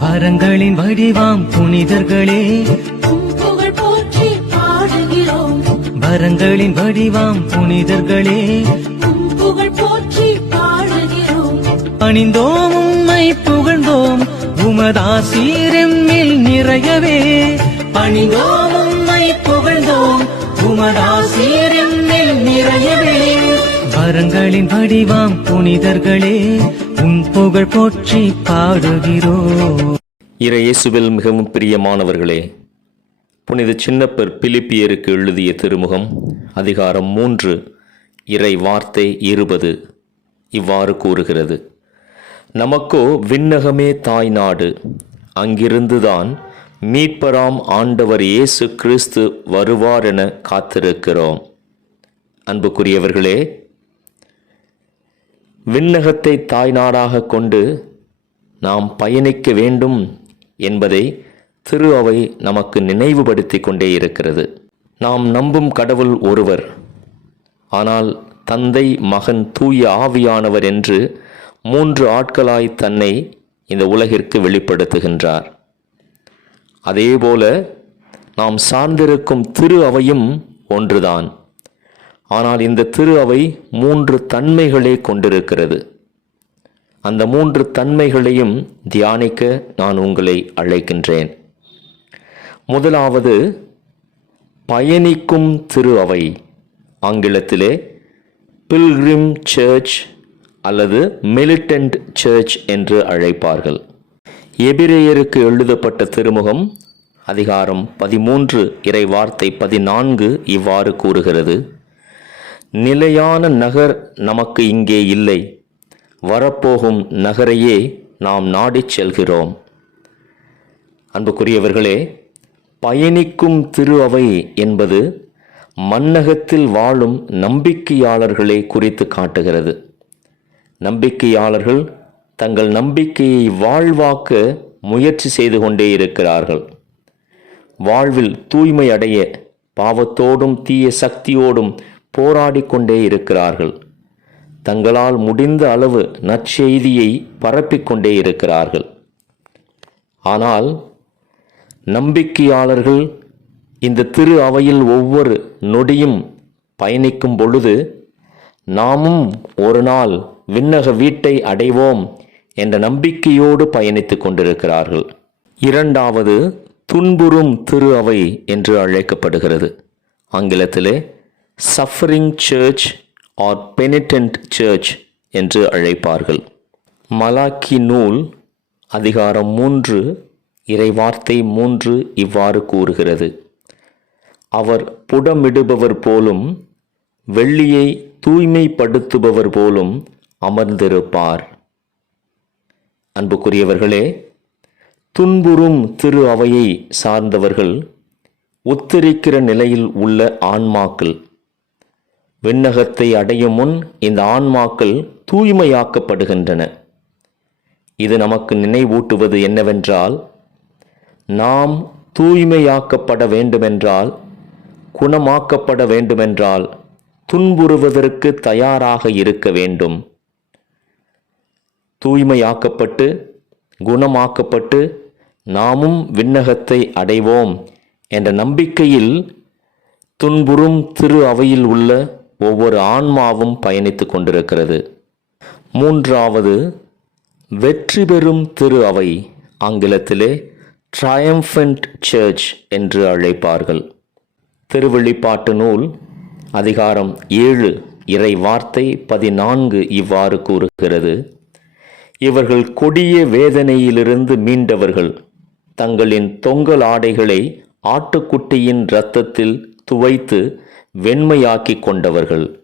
வரங்களின் வடிவாம் புனிதர்களே. புகழ் போற்றி பாடுகிறோம். வரங்களின் வடிவாம் புனிதர்களே. புகழ் போற்றி பாடுகிறோம். பணிந்தோம் உம்மை புகழ்ந்தோம். உமதாசீரெம்மில் நிறையவே. பணிந்தோம் உம்மை புகழ்ந்தோம். உமதாசீரெம்மில் நிறையவே. வரங்களின் வடிவாம் புனிதர்களே உன் புகழ் போற்றி பாடுகிறோ. இறையேசுவில் மிகவும் பிரியமானவர்களே புனித சின்னப்பர் பிலிப்பியருக்கு எழுதிய திருமுகம் அதிகாரம் மூன்று இறை வார்த்தை இருபது இவ்வாறு கூறுகிறது. நமக்கோ விண்ணகமே தாய் நாடு அங்கிருந்துதான் மீட்பராம் ஆண்டவர் இயேசு கிறிஸ்து வருவார் என காத்திருக்கிறோம். அன்புக்குரியவர்களே விண்ணகத்தை தாய்நாடாக கொண்டு நாம் பயணிக்க வேண்டும் என்பதை திரு அவை நமக்கு நினைவுபடுத்தி கொண்டே இருக்கிறது. நாம் நம்பும் கடவுள் ஒருவர். ஆனால் தந்தை மகன் தூய ஆவியானவர் என்று மூன்று ஆட்களாய் தன்னை இந்த உலகிற்கு வெளிப்படுத்துகின்றார். அதேபோல நாம் சார்ந்திருக்கும் திரு அவையும் ஒன்றுதான். ஆனால் இந்த திரு அவை மூன்று தன்மைகளே கொண்டிருக்கிறது. அந்த மூன்று தன்மைகளையும் தியானிக்க நான் உங்களை அழைக்கின்றேன். முதலாவது பயணிக்கும் திரு அவை. ஆங்கிலத்திலே பில்கிரிம் சர்ச் அல்லது மிலிட்டன்ட் சர்ச் என்று அழைப்பார்கள். எபிரேயருக்கு எழுதப்பட்ட திருமுகம் அதிகாரம் பதிமூன்று இறை வார்த்தை பதினான்கு இவ்வாறு கூறுகிறது. நிலையான நகர் நமக்கு இங்கே இல்லை. வரப்போகும் நகரையே நாம் நாடிச் செல்கிறோம். அன்புக்குரியவர்களே பயணிக்கும் திரு அவை என்பது மன்னகத்தில் வாழும் நம்பிக்கையாளர்களை குறித்து காட்டுகிறது. நம்பிக்கையாளர்கள் தங்கள் நம்பிக்கையை வாழ்வாக்க முயற்சி செய்து கொண்டே இருக்கிறார்கள். வாழ்வில் தூய்மை அடைய பாவத்தோடும் தீய சக்தியோடும் போராடி கொண்டே இருக்கிறார்கள். தங்களால் முடிந்த அளவு நற்செய்தியை பரப்பிக்கொண்டே இருக்கிறார்கள். ஆனால் நம்பிக்கையாளர்கள் இந்த திரு அவையில் ஒவ்வொரு நொடியும் பயணிக்கும் பொழுது நாமும் ஒரு நாள் விண்ணக வீட்டை அடைவோம் என்ற நம்பிக்கையோடு பயணித்துக் கொண்டிருக்கிறார்கள். இரண்டாவது துன்புறும் திரு அவை என்று அழைக்கப்படுகிறது. ஆங்கிலத்திலே suffering church or penitent church என்று அழைப்பார்கள். மலாக்கி நூல் அதிகாரம் மூன்று இறைவார்த்தை மூன்று இவ்வாறு கூறுகிறது. அவர் புடமிடுபவர் போலும் வெள்ளியை தூய்மைப்படுத்துபவர் போலும் அமர்ந்திருப்பார். அன்புக்குரியவர்களே துன்புறும் திரு அவையை சார்ந்தவர்கள் உத்தரிக்கிற நிலையில் உள்ள ஆன்மாக்கள் விண்ணகத்தை அடையும் முன் இந்த ஆன்மாக்கள் தூய்மையாக்கப்படுகின்றன. இது நமக்கு நினைவூட்டுவது என்னவென்றால் நாம் தூய்மையாக்கப்பட வேண்டுமென்றால் குணமாக்கப்பட வேண்டுமென்றால் துன்புறுவதற்கு தயாராக இருக்க வேண்டும். தூய்மையாக்கப்பட்டு குணமாக்கப்பட்டு நாமும் விண்ணகத்தை அடைவோம் என்ற நம்பிக்கையில் துன்புறும் திரு அவையில் உள்ள ஒவ்வொரு ஆன்மாவும் பயணித்து கொண்டிருக்கிறது. மூன்றாவது வெற்றி பெறும் திரு அவை ஆங்கிலத்திலே ட்ரயம்ஃபண்ட் சர்ச் என்று அழைப்பார்கள். திருவெளிப்பாட்டு நூல் அதிகாரம் ஏழு இறை வார்த்தை பதினான்கு இவ்வாறு கூறுகிறது. இவர்கள் கொடிய வேதனையிலிருந்து மீண்டவர்கள். தங்களின் தொங்கல் ஆடைகளை ஆட்டுக்குட்டியின் இரத்தத்தில் துவைத்து வெண்மையாக்கிக் கொண்டவர்கள்.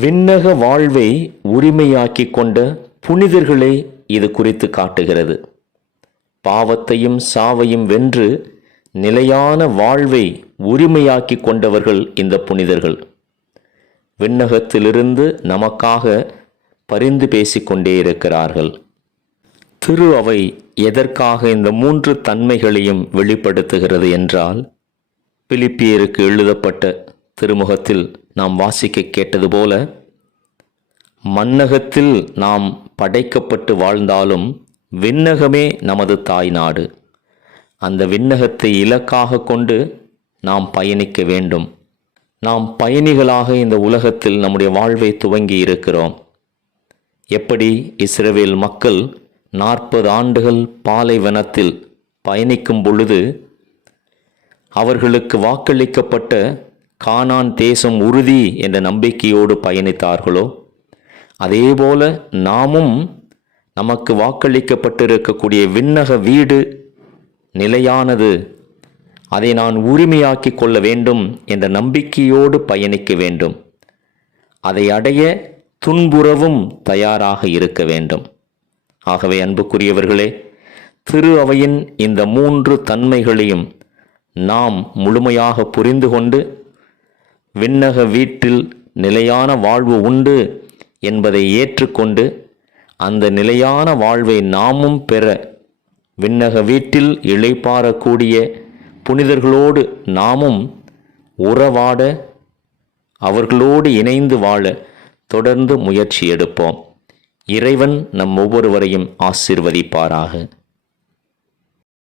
விண்ணக வாழ்வை உரிமையாக்கி கொண்ட புனிதர்களை இது குறித்து காட்டுகிறது. பாவத்தையும் சாவையும் வென்று நிலையான வாழ்வை உரிமையாக்கிக் கொண்டவர்கள் இந்த புனிதர்கள். விண்ணகத்திலிருந்து நமக்காக பரிந்து பேசிக்கொண்டே இருக்கிறார்கள். திரு அவை எதற்காக இந்த மூன்று தன்மைகளையும் வெளிப்படுத்துகிறது என்றால் பிலிப்பியருக்கு எழுதப்பட்ட திருமுகத்தில் நாம் வாசிக்க கேட்டது போல மன்னகத்தில் நாம் படைக்கப்பட்டு வாழ்ந்தாலும் விண்ணகமே நமது தாய் நாடு அந்த விண்ணகத்தை இலக்காக கொண்டு நாம் பயணிக்க வேண்டும். நாம் பயணிகளாக இந்த உலகத்தில் நம்முடைய வாழ்வை துவங்கி இருக்கிறோம். எப்படி இஸ்ரவேல் மக்கள் நாற்பது ஆண்டுகள் பாலைவனத்தில் பயணிக்கும் பொழுது அவர்களுக்கு வாக்களிக்கப்பட்ட கானான் தேசம் உறுதி என்ற நம்பிக்கையோடு பயணித்தார்களோ? அதேபோல நாமும் நமக்கு வாக்களிக்கப்பட்டிருக்கக்கூடிய விண்ணக வீடு நிலையானது. அதை நான் உரிமையாக்கிக் கொள்ள வேண்டும் என்ற நம்பிக்கையோடு பயணிக்க வேண்டும். அதை அடைய துன்புறவும் தயாராக இருக்க வேண்டும். ஆகவே அன்புக்குரியவர்களே திரு அவையின் இந்த மூன்று தன்மைகளையும் நாம் முழுமையாக புரிந்து கொண்டு விண்ணக வீட்டில் நிலையான வாழ்வு உண்டு என்பதை ஏற்றுக்கொண்டு அந்த நிலையான வாழ்வை நாமும் பெற விண்ணக வீட்டில் இழைப்பாறக்கூடிய புனிதர்களோடு நாமும் உறவாட அவர்களோடு இணைந்து வாழ தொடர்ந்து முயற்சி எடுப்போம். இறைவன் நம் ஒவ்வொருவரையும் ஆசிர்வதிப்பாராக.